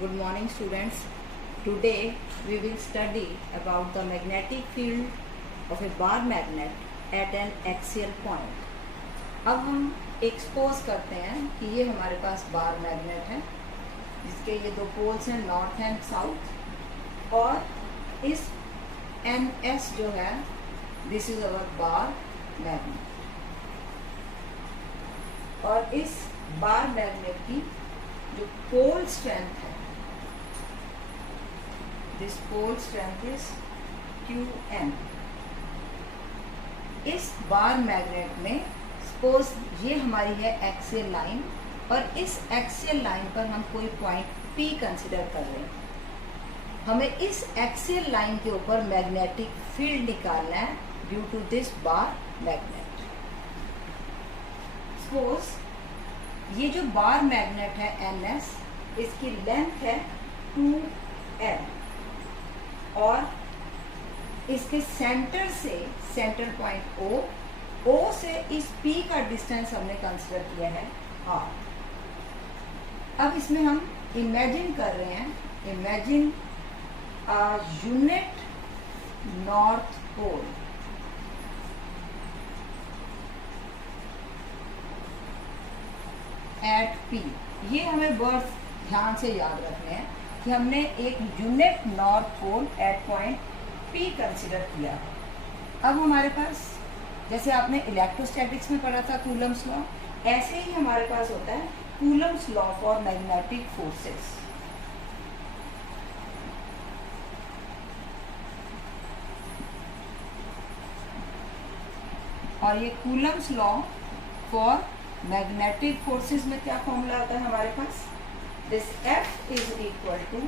Good morning, students. Today we will study about the magnetic field of a bar magnet at an axial point. अब हम expose करते हैं कि ये हमारे पास बार मैग्नेट है जिसके ये दो पोल्स हैं, नॉर्थ एंड साउथ, और इस NS जो है this is our bar magnet. और इस बार मैग्नेट की जो पोल स्ट्रेंथ है, this pole strength is Qm। इस बार मैग्नेट में सपोज ये हमारी है एक्सियल लाइन, और इस एक्सियल लाइन पर हम कोई पॉइंट P कंसिडर कर रहे हैं। हमें इस एक्सियल लाइन के ऊपर मैग्नेटिक फील्ड निकालना है due to this bar magnet. Suppose ये जो बार मैग्नेट है NS, इसकी लेंथ है 2L, और इसके सेंटर से सेंटर पॉइंट O से इस P का डिस्टेंस हमने कंसिडर किया है R। अब इसमें हम इमेजिन कर रहे हैं, imagine unit north pole at P। ये हमें वर्ड्स ध्यान से याद रखने हैं कि हमने एक unit north pole at point P consider किया। अब हमारे पास, जैसे आपने इलेक्ट्रोस्टैटिक्स में पढ़ा था कूलम्स लॉ, ऐसे ही हमारे पास होता है Coulomb's law for magnetic forces. और ये Coulomb's law for magnetic forces में क्या फॉर्मूला आता है हमारे पास, this F is equal to,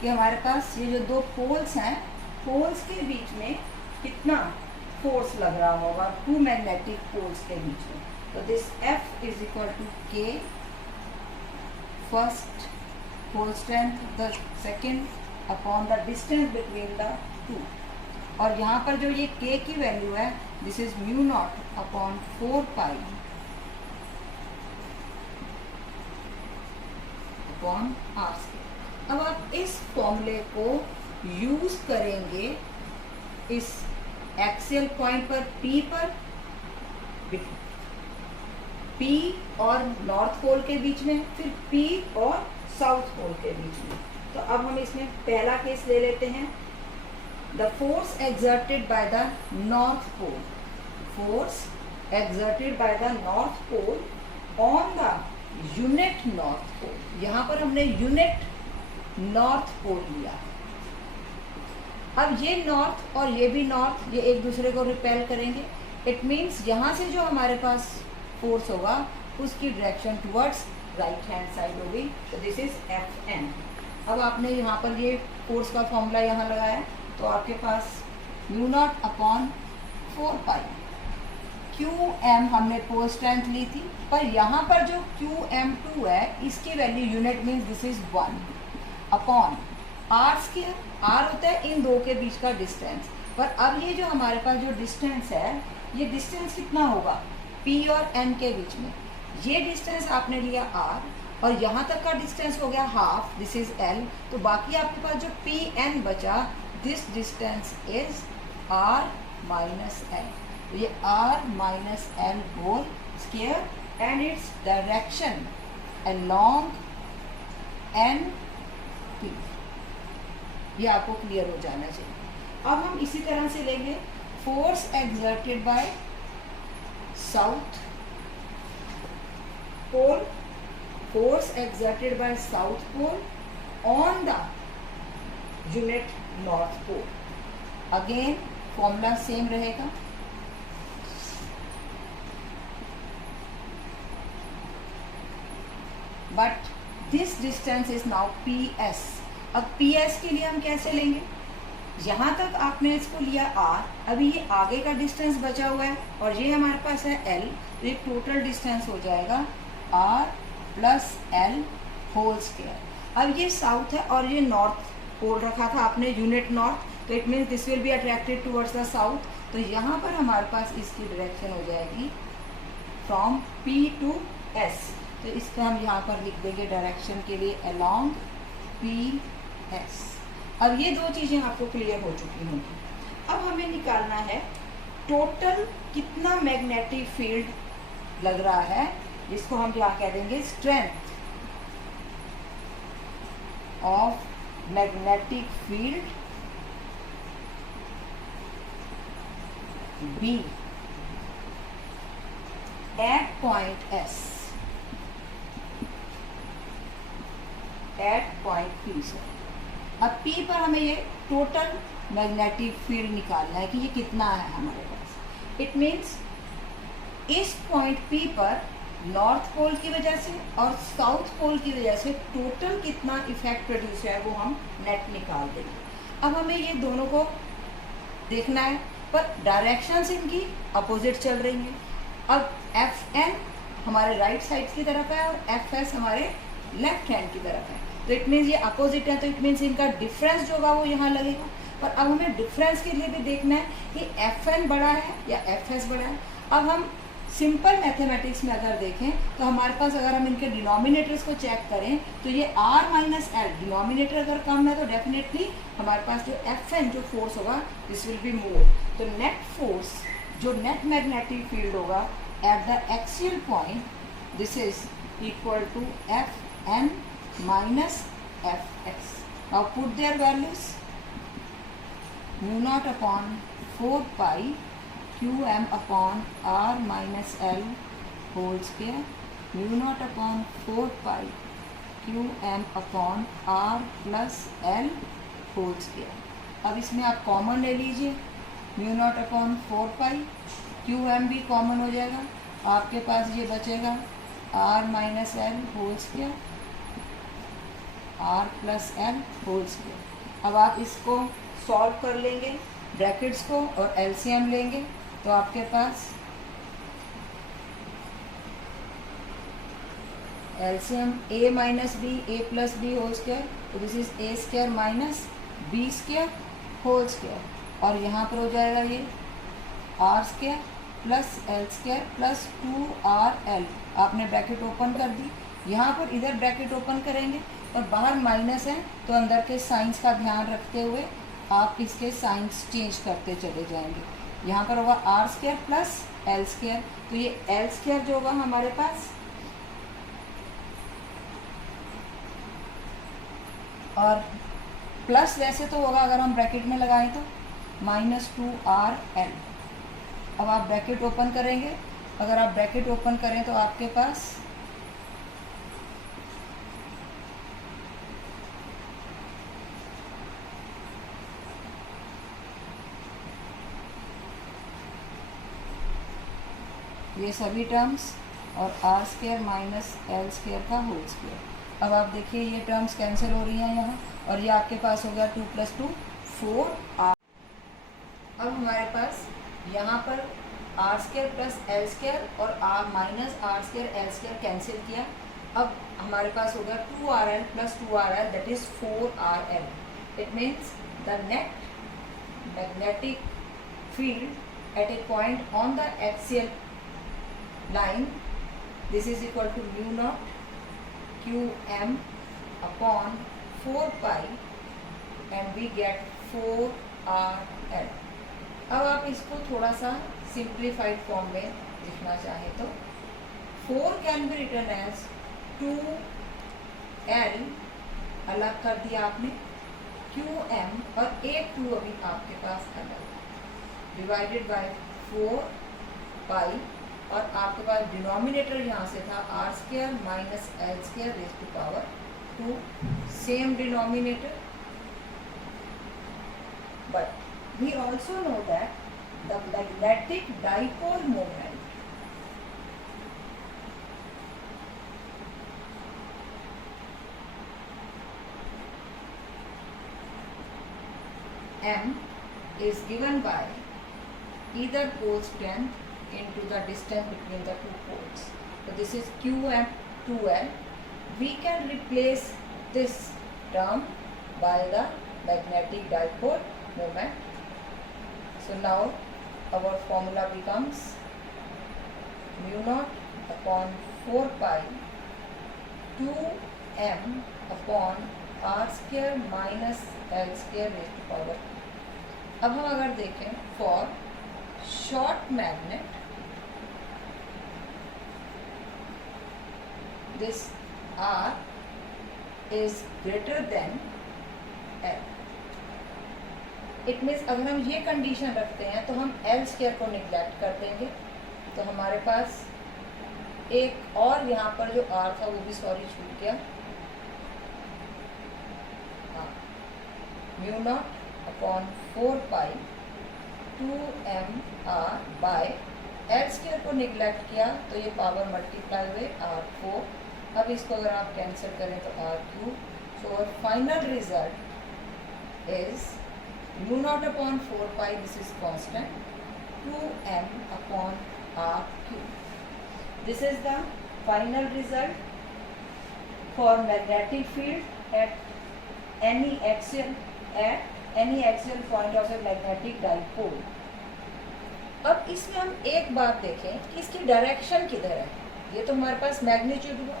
कि हमारे पास ये जो दो पोल्स हैं, पोल्स के बीच में कितना फोर्स लग रहा होगा, टू मैग्नेटिक पोल्स के बीच में। तो this F is equal to K first whole strength, the second upon the distance between the two. और यहाँ पर जो ये K की वैल्यू है, this is mu naught upon 4 pi upon R square. अब आप इस फॉर्मूले को यूज करेंगे इस एक्सियल पॉइंट पर P पर, P और नॉर्थ पोल के बीच में, फिर P और साउथ पोल के बीच में। तो अब हम इसमें पहला केस ले लेते हैं, the force exerted by the north pole, force exerted by the north pole on the unit north pole. यहाँ पर हमने यूनिट नॉर्थ पोल लिया। अब ये नॉर्थ और ये भी नॉर्थ, ये एक दूसरे को रिपेल करेंगे। इट मीन्स यहाँ से जो हमारे पास फोर्स होगा उसकी direction towards right hand side होगी। तो दिस इज Fn। अब आपने यहाँ पर ये फोर्स का फॉर्मूला यहाँ लगाया, तो आपके पास mu naught upon 4 pi Qm हमने पोल स्ट्रेंथ ली थी, पर यहाँ पर जो Qm2 है इसकी value unit means this is 1 upon R square. R होता है इन दो के बीच का डिस्टेंस, पर अब ये जो हमारे पास जो डिस्टेंस है, ये डिस्टेंस कितना होगा P और N के बीच में। ये डिस्टेंस आपने लिया R, और यहाँ तक का डिस्टेंस हो गया हाफ, दिस इज L। तो बाकी आपके पास जो Pn बचा, this distance is R minus L। तो ये R minus L whole square and its direction along NP। ये आपको क्लियर हो जाना चाहिए। अब हम इसी तरह से लेंगे force exerted by south pole, force exerted by south pole on the unit north pole. Again formula same रहेगा, but this distance is now PS। अब PS के लिए हम कैसे लेंगे, यहाँ तक आपने इसको लिया R, अभी ये आगे का डिस्टेंस बचा हुआ है और ये हमारे पास है L, तो ये टोटल डिस्टेंस हो जाएगा R plus L whole square. अब ये साउथ है और ये नॉर्थ पोल रखा था आपने यूनिट नॉर्थ, तो it means this will be attracted towards the south. तो यहाँ पर हमारे पास इसकी डायरेक्शन हो जाएगी फ्रॉम P टू S। तो इसको हम यहाँ पर लिख देंगे डायरेक्शन के लिए अलोंग PS। अब ये दो चीज़ें आपको क्लियर हो चुकी होंगी। अब हमें निकालना है टोटल कितना मैग्नेटिक फील्ड लग रहा है, जिसको हम यहाँ कह देंगे strength of magnetic field B at point S at point P से। अब P पर हमें ये टोटल मैग्नेटिक फील्ड निकालना है कि ये कितना है हमारे पास। इट मीन्स इस पॉइंट P पर नॉर्थ पोल की वजह से और साउथ पोल की वजह से टोटल कितना इफेक्ट प्रोड्यूस है वो हम नेट निकाल देंगे। अब हमें ये दोनों को देखना है, पर डायरेक्शंस इनकी अपोजिट चल रही हैं। अब FN हमारे राइट साइड की तरफ है और FS हमारे लेफ्ट हैंड की तरफ है, तो इट मीन्स ये अपोजिट है, तो इट मीन्स इनका डिफरेंस जो होगा वो यहाँ लगेगा। पर अब हमें डिफरेंस के लिए भी देखना है कि FN बड़ा है या FS बड़ा है। अब हम सिंपल मैथमेटिक्स में अगर देखें तो हमारे पास अगर हम इनके डिनोमिनेटर्स को चेक करें तो ये R माइनस एल, डिनोमिनेटर अगर कम है तो डेफिनेटली हमारे पास जो FN जो फोर्स होगा दिस विल बी मोर। तो नेट फोर्स जो नेट मैग्नेटिक फील्ड होगा at the axial point this is equal to FN minus FS। Now put their values, mu naught upon 4 pi QM upon R minus L whole square, mu naught upon 4 pi QM upon R plus L whole square. अब इसमें आप common ले लीजिए, mu naught upon 4 pi, QM भी common हो जाएगा, आपके पास ये बचेगा R minus L whole square, R plus L whole square. अब आप इसको सॉल्व कर लेंगे ब्रैकेट्स को और LCM लेंगे तो आपके पास LCM A minus B, A plus B whole square, तो this is A square minus B square whole square, और यहाँ पर हो जाएगा ये R square plus L square plus 2RL। आपने ब्रैकेट ओपन कर दी, यहाँ पर इधर ब्रैकेट ओपन करेंगे और बाहर माइनस है तो अंदर के साइंस का ध्यान रखते हुए आप इसके साइंस चेंज करते चले जाएंगे। यहाँ पर होगा R square plus L square, तो ये L स्क्वायर जो होगा हमारे पास, और प्लस वैसे तो होगा अगर हम ब्रैकेट में लगाएं तो माइनस 2RL। अब आप ब्रैकेट ओपन करेंगे, अगर आप ब्रैकेट ओपन करें तो आपके पास ये सभी टर्म्स और R square minus L square का होल स्क्वायर। अब आप देखिए ये टर्म्स कैंसिल हो रही हैं यहाँ, और ये आपके पास हो गया 2 + 2 4R। अब हमारे पास यहाँ पर R square plus L square और R minus R square L square cancel किया। अब हमारे पास हो गया 2RL plus 2RL that is 4RL। It means the net magnetic field at A point on the axial line this is equal to mu naught QM upon 4 pi and we get 4RL। अब आप इसको थोड़ा सा simplified form में लिखना चाहें तो 4 can be written as 2L, अलग कर दिया आपने, QM और एक 2 अभी आपके पास अलग, डिवाइडेड बाय 4 पाई, और आपके पास डिनोमिनेटर यहाँ से था R square minus L square raise to power 2, same denominator, but we also know that the magnetic dipole moment M is given by either pole strength into the distance between the two poles. So this is QM 2L. We can replace this term by the magnetic dipole moment. So now our formula becomes mu naught upon 4 pi 2M upon R square minus L square raise to power. अब हम अगर देखें for short magnet this R is greater than L. It means अगर हम ये condition रखते हैं तो हम एल स्क्वायर को निगलेक्ट कर देंगे, तो हमारे पास एक और यहाँ पर जो आर था वो भी सॉरी छूट गया, mu naught upon 4 pi 2mr by L square को निगलेक्ट किया तो ये पावर मल्टीप्लाई हुए r4। अब इसको अगर आप कैंसिल करें तो r3। So final result is mu naught upon 4 pi, this is constant, 2m upon r3। This is the final result for magnetic field at any axial point of a magnetic dipole. अब इसमें हम एक बात देखें कि इसकी direction किधर है। ये तो हमारे पास मैग्नीट्यूड हुआ,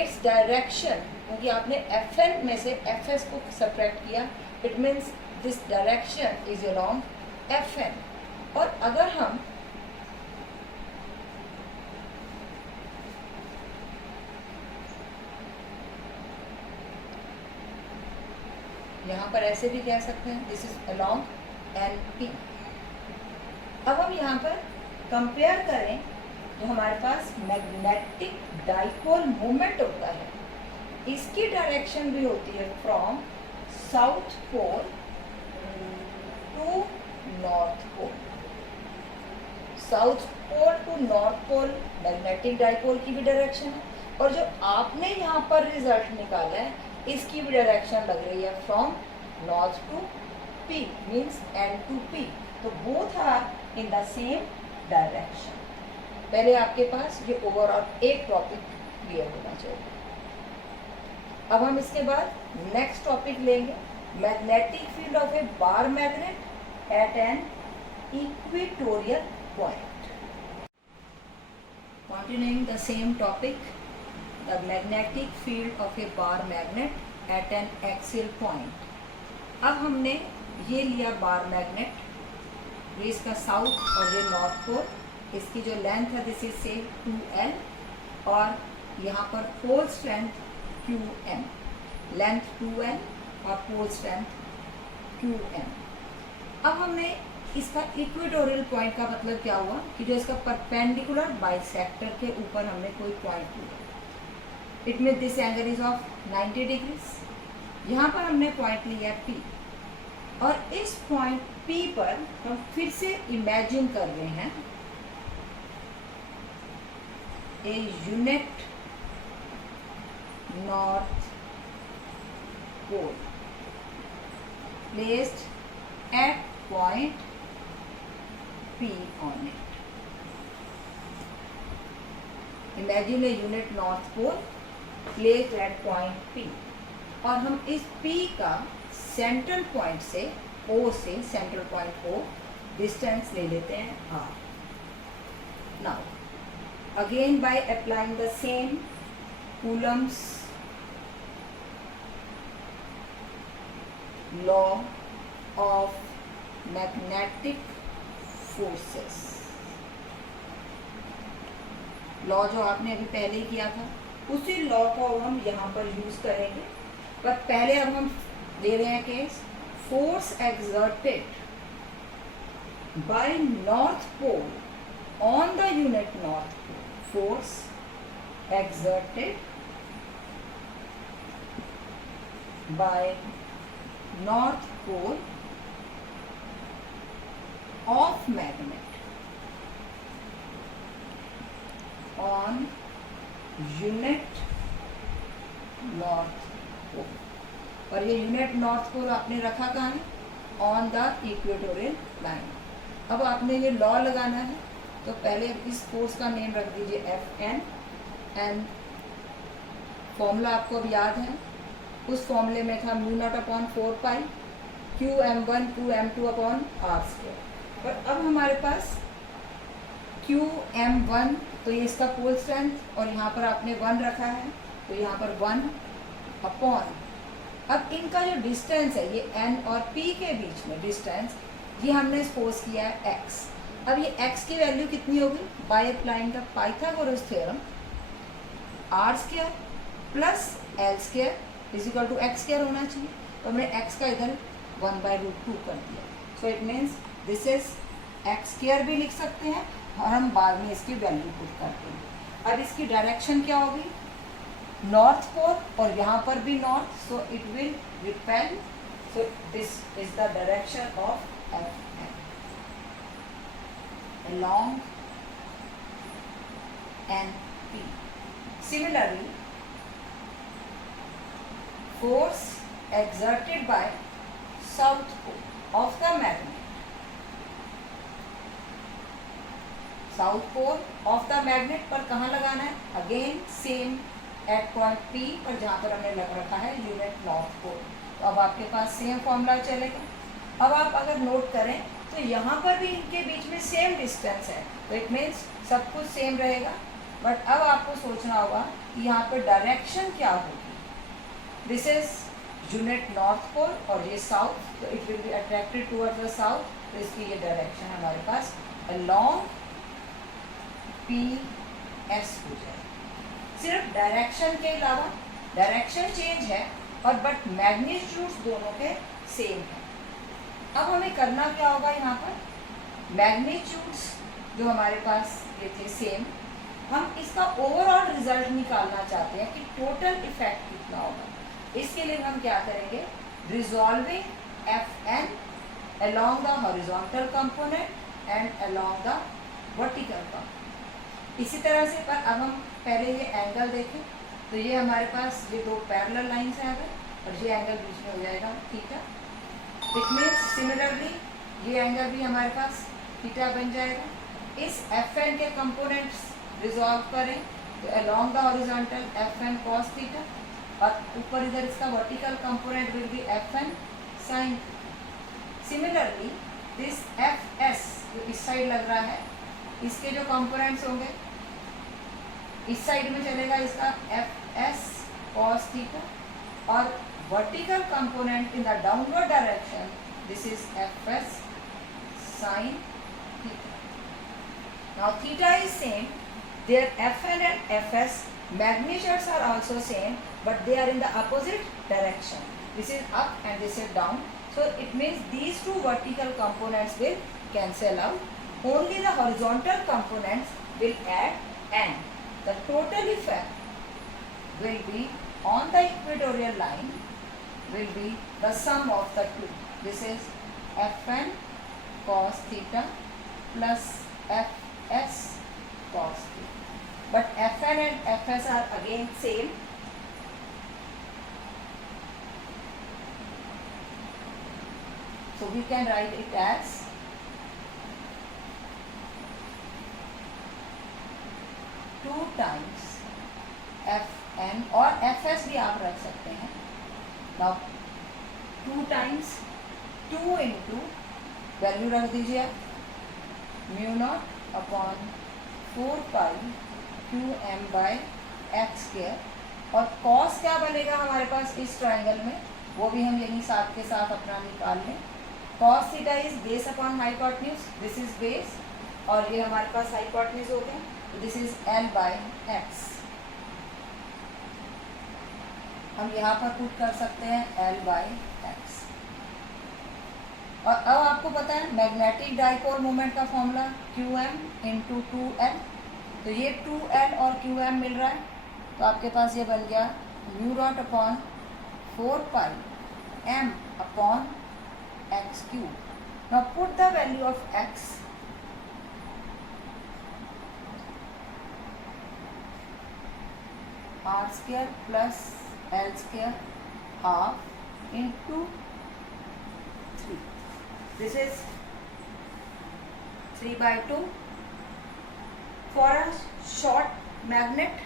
इट्स डायरेक्शन, क्योंकि आपने Fn में से Fs को सब्ट्रैक्ट किया, it means this direction is along Fn। और अगर हम यहाँ पर ऐसे भी कह सकते हैं दिस इज अलोंग NP। अब हम यहाँ पर कंपेयर करें, जो हमारे पास मैग्नेटिक डाइपोल मोमेंट होता है, इसकी डायरेक्शन भी होती है from south pole to north pole. South pole to north pole magnetic dipole की भी डायरेक्शन है, और जो आपने यहाँ पर रिजल्ट निकाला है इसकी भी डायरेक्शन लग रही है from north to P, means N to P। तो both are in the same direction. पहले आपके पास ये ओवरऑल एक टॉपिक क्लियर होना चाहिए। अब हम इसके बाद नेक्स्ट टॉपिक लेंगे, magnetic field of a bar magnet at an equatorial point. Continuing the same topic, the magnetic field of a bar magnet at an axial point। अब हमने ये लिया बार मैग्नेट, ये इसका साउथ और ये नॉर्थ पोल, इसकी जो लेंथ है दिस इज से 2L, और यहाँ पर pole strength QM, length 2L और पोल स्ट्रेंथ QM। अब हमने इसका इक्वेटोरियल पॉइंट का मतलब क्या हुआ कि जो इसका परपेंडिकुलर बाइसेक्टर के ऊपर हमने कोई पॉइंट लिया, it mean this angle is of 90 degrees. यहाँ पर हमने पॉइंट लिया P, और इस पॉइंट P पर हम फिर से इमेजिन कर रहे हैं a unit north pole placed at point P on it। Imagine a unit north pole placed at point P, और हम इस P का सेंट्रल पॉइंट से O से सेंट्रल पॉइंट O डिस्टेंस ले लेते हैं R। Now again bye applying the same Coulomb's law of magnetic forces, law जो आपने अभी पहले ही किया था उसी लॉ को हम यहाँ पर यूज करेंगे। पर पहले अब हम ले रहे हैं case force exerted by north pole on the unit north pole, force exerted by north pole of magnet on unit north pole। और ये यूनिट नॉर्थ पोल आपने रखा कहाँ है, ऑन द इक्वेटोरियल लाइन। अब आपने ये लॉ लगाना है, तो पहले इस फोर्स का नेम रख दीजिए Fn, एंड फॉर्मूला आपको अब याद है, उस फॉर्मूले में था म्यू नॉट अपॉन 4 पाई QM1 QM2 upon R square. पर अब हमारे पास QM1, तो ये इसका पोल स्ट्रेंथ, और यहाँ पर आपने 1 रखा है, तो यहाँ पर 1 अपॉन अब इनका जो डिस्टेंस है ये n और p के बीच में डिस्टेंस, ये हमने सपोज किया है x। अब ये x की वैल्यू कितनी होगी, by applying the Pythagoras theorem r square plus l square is equal to x square होना चाहिए। तो हमने x का इधर 1/√2 कर दिया। So it means this is x square भी लिख सकते हैं और हम बाद में इसकी वैल्यू पुट करते हैं। अब इसकी डायरेक्शन क्या होगी, नॉर्थ पोल, और यहाँ पर भी north, so it will repel. So this is the direction of Fn along NP. Similarly, force exerted by south pole of the magnet, south pole of the magnet पर कहाँ लगाना है, again same at point P पर जहाँ पर हमने लग रखा है यूनिट नॉर्थ पोल। तो अब आपके पास सेम फॉर्मूला चलेगा। अब आप अगर नोट करें तो यहाँ पर भी इनके बीच में सेम डिस्टेंस है, तो इट मीन्स सब कुछ सेम रहेगा। बट अब आपको सोचना होगा कि यहाँ पर डायरेक्शन क्या होगी। This is unit north pole और ये साउथ, तो it will be attracted towards the south. तो इसकी ये डायरेक्शन हमारे पास अलोंग PS हो जाए। सिर्फ डायरेक्शन के अलावा डायरेक्शन चेंज है और बट मैग्नीट्यूड्स दोनों के सेम है। अब हमें करना क्या होगा, यहाँ पर मैग्नीट्यूड्स जो हमारे पास ये थे सेम, हम इसका ओवरऑल रिजल्ट निकालना चाहते हैं कि टोटल इफेक्ट कितना होगा। इसके लिए हम क्या करेंगे, resolving Fn along the horizontal component and along the vertical component। इसी तरह से पर अब हम पहले ये एंगल देखें, तो ये हमारे पास ये दो पैरेलल लाइंस हैं अगर, और ये एंगल बीच में हो जाएगा थीटा। इट मीन्स सिमिलरली ये एंगल भी हमारे पास थीटा बन जाएगा। इस Fn के कंपोनेंट्स रिजॉल्व करें तो along the horizontal Fn cos theta, और ऊपर इधर इसका vertical component will be Fn sin। Similarly this Fs जो इस साइड लग रहा है, इसके जो कंपोनेंट्स होंगे इस साइड में चलेगा इसका Fs cos थीटा, और vertical component in the downward direction this is Fs sin theta. Now theta is same, there Fn and Fs magnitudes are also same, but they are in the opposite direction. This is up and this is down. So it means these two vertical components will cancel out. Only the horizontal components will add, and the total effect will be on the equatorial line will be the sum of the two. This is Fn cos theta plus Fs cos theta. But Fn and Fs are again same. So we can write it as 2 times Fn, और Fs भी आप रख सकते हैं। Now 2 times 2 into value रख दीजिए mu naught upon 4 pi QM bye x square, और cos क्या बनेगा हमारे पास इस ट्राइंगल में, वो भी हम यही साथ के साथ अपना निकाल लें। Cos theta is base upon hypotenuse, this is base, और ये हमारे पास हाइपोटेन्यूज हो गए, तो this is L by x. हम यहाँ पर पुट कर सकते हैं L बाय एक्स। और अब आपको पता है मैग्नेटिक डाइपोल मोमेंट का फॉर्मूला QM इंटू 2L, तो ये 2L और QM मिल रहा है, तो आपके पास ये बन गया mu naught upon 4 pi M upon x cube. Now put the value of x, r square plus L square half into 3, this is 3/2 for a short magnet.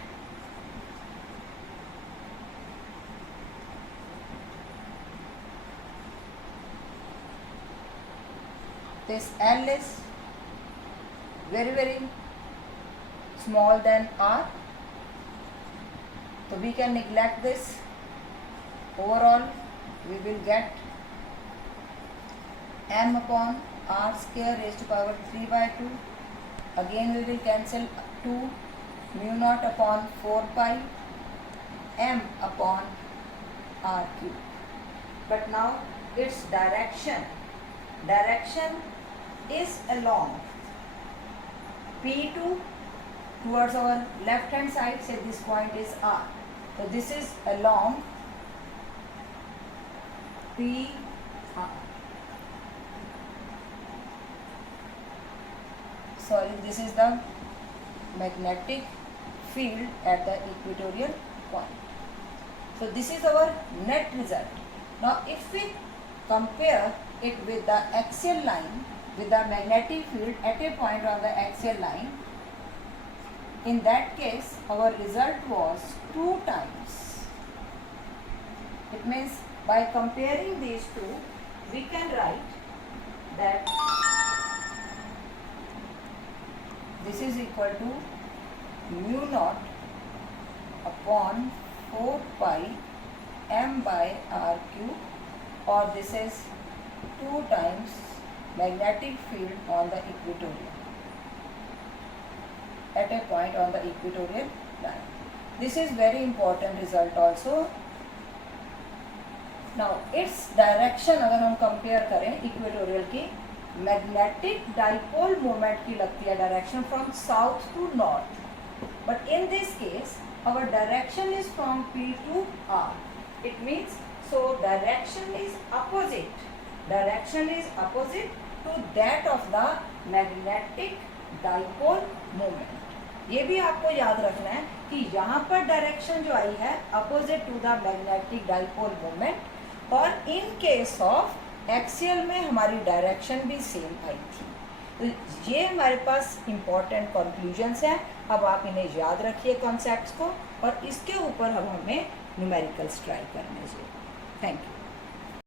This L is very small than R, so we can neglect this. Overall we will get m upon r square raised to power 3 by 2. Again we will cancel 2, mu naught upon 4 pi m upon r cube. But now its direction is along P2 towards our left hand side. Say this point is R. So this is along P R. Sorry, this is the magnetic field at the equatorial point. So this is our net result. Now if we compare it with the axial line, with the magnetic field at a point on the axial line, in that case our result was 2 times. It means by comparing these two, we can write that this is equal to mu naught upon 4 pi m by r cube, or this is 2 times magnetic field on the equatorial, at a point on the equatorial line. This is very important result also. Now its direction अगर हम compare करें equatorial की, magnetic dipole moment की लगती है direction from south to north, but in this case our direction is from P to R. It means so direction is opposite to that of the magnetic dipole moment. ये भी आपको याद रखना है कि यहाँ पर डायरेक्शन जो आई है opposite to the magnetic dipole moment, और इन केस ऑफ एक्सियल में हमारी डायरेक्शन भी सेम आई थी. तो ये हमारे पास इम्पॉर्टेंट कंक्लूजन्स हैं. अब आप इन्हें याद रखिए कॉन्सेप्ट्स को, और इसके ऊपर अब हमें न्यूमेरिकल्स ट्राई करने चाहिए. Thank you.